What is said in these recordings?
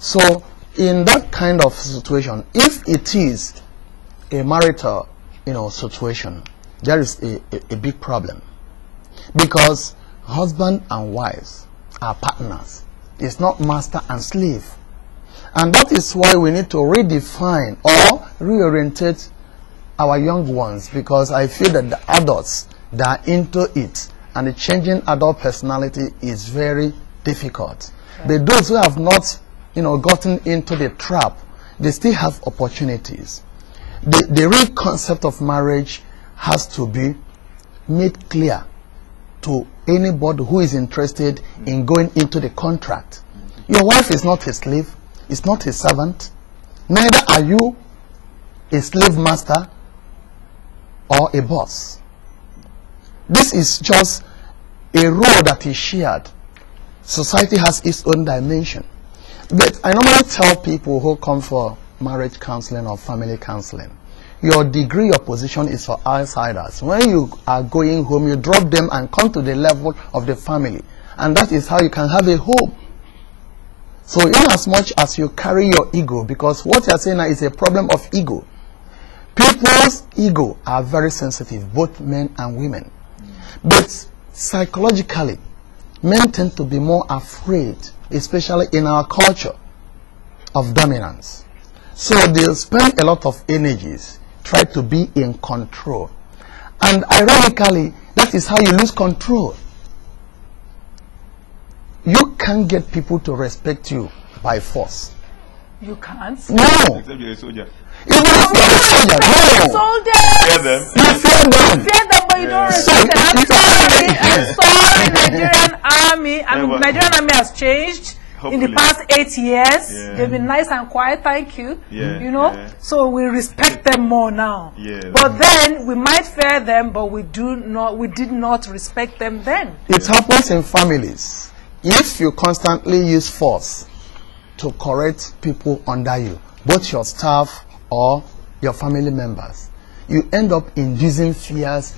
So in that kind of situation, if it is a marital, situation, there is a big problem, because husband and wives are partners. It's not master and slave. And that is why we need to redefine or reorientate our young ones, because I feel that the adults that are into it and the changing adult personality is very difficult. But those who have not, gotten into the trap, they still have opportunities. The real concept of marriage has to be made clear to anybody who is interested in going into the contract. Your wife is not a slave, is not a servant, neither are you a slave master or a boss. This is just a role that is shared. Society has its own dimension. But I normally tell people who come for marriage counseling or family counseling, your degree, your position is for outsiders. When you are going home, you drop them and come to the level of the family. And that is how you can have a home. So in as much as you carry your ego, because what you are saying now is a problem of ego. People's ego are very sensitive, both men and women. But psychologically, men tend to be more afraid, especially in our culture, of dominance. So they'll spend a lot of energies try to be in control. And ironically, that is how you lose control. You can't get people to respect you by force. You can't? No. Except you're a soldier. Even if you're a soldier, no. Soldiers! Fear them. You fear them. Fear them, but you don't respect them. I'm sorry, Nigerian army. I mean, Nigerian army has changed. Hopefully. In the past 8 years, they've been nice and quiet, thank you. So we respect them more now. But then we might fear them, but we did not respect them then. It happens in families. If you constantly use force to correct people under you, both your staff or your family members, you end up inducing fears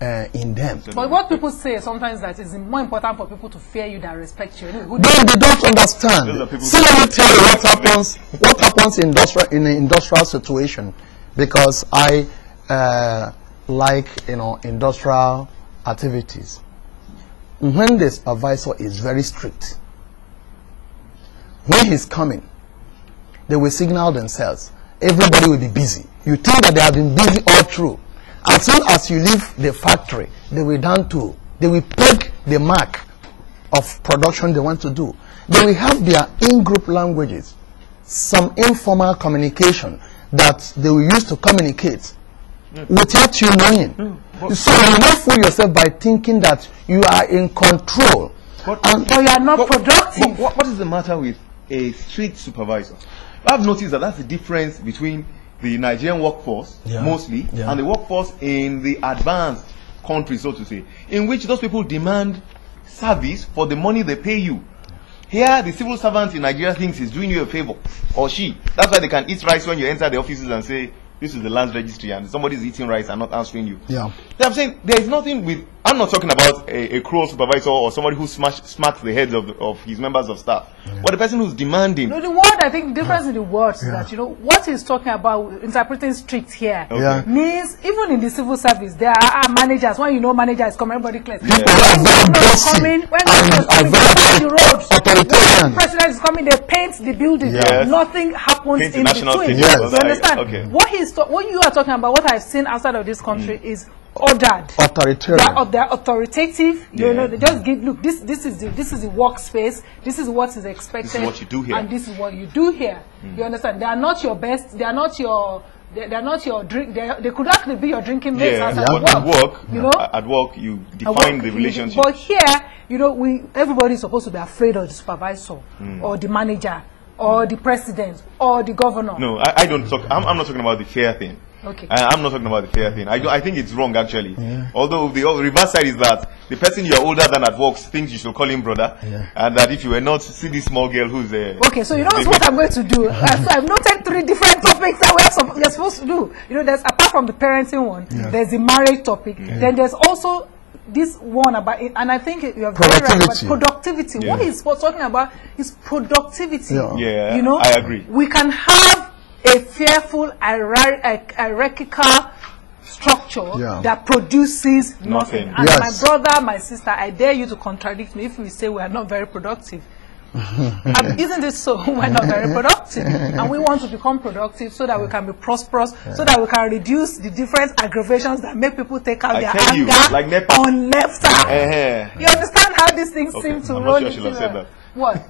in them. But what people say sometimes that is more important for people to fear you than respect you. They don't understand. So let me tell you what happens in an industrial situation, because I like industrial activities. When the supervisor is very strict, when he's coming, they will signal themselves. Everybody will be busy. You think that they have been busy all through. As soon as you leave the factory, they will peg the mark of production they want to do. They will have their in-group languages, some informal communication that they will use to communicate without you knowing. So you will not fool yourself by thinking that you are in control. But you are not productive. What is the matter with a strict supervisor? I've noticed that that's the difference between the Nigerian workforce, mostly, and the workforce in the advanced countries, so to say, in which those people demand service for the money they pay you. Here, the civil servant in Nigeria thinks he's doing you a favor, or she. That's why they can eat rice when you enter the offices and say, this is the land registry, and somebody's eating rice and not answering you. I'm saying there is nothing with. I'm not talking about a cruel supervisor or somebody who smacks the heads of his members of staff, but the person who's demanding. No, the word, I think, the difference in the words is that, what he's talking about, interpreting strict here, means even in the civil service, there are managers. When manager is coming, everybody clears. When the president is coming, they paint the building. Nothing happens in between. You understand? Okay. What you are talking about, what I've seen outside of this country is ordered. Authoritarian. They're authoritative. They just give. Look, this is the workspace. This is what is expected. This is what you do here. And this is what you do here. You understand? They are not your best. They are not your. They're not your drink. They could actually be your drinking mates at work. At work, you define the relationship. But here, everybody is supposed to be afraid of the supervisor or the manager or the president or the governor. No, I don't talk. I'm not talking about the fair thing. Okay. I'm not talking about the fair thing. I think it's wrong, actually. Although the reverse side is that the person you're older than at work thinks you should call him brother, and that if you were not, see this small girl who's there. Okay, so what I'm going to do? So I've noted 3 different topics that you're supposed to do. There's, apart from the parenting one, there's the marriage topic. Then there's also this one about it, and I think you're very right about productivity. What he's talking about is productivity. Yeah, you know, I agree. We can have a fearful, hierarchical structure that produces nothing. And my brother, my sister, I dare you to contradict me if we say we are not very productive. Isn't it so? We're not very productive, and we want to become productive so that we can be prosperous, so that we can reduce the different aggravations that make people take out their anger on left side. You understand how these things seem to roll into? What?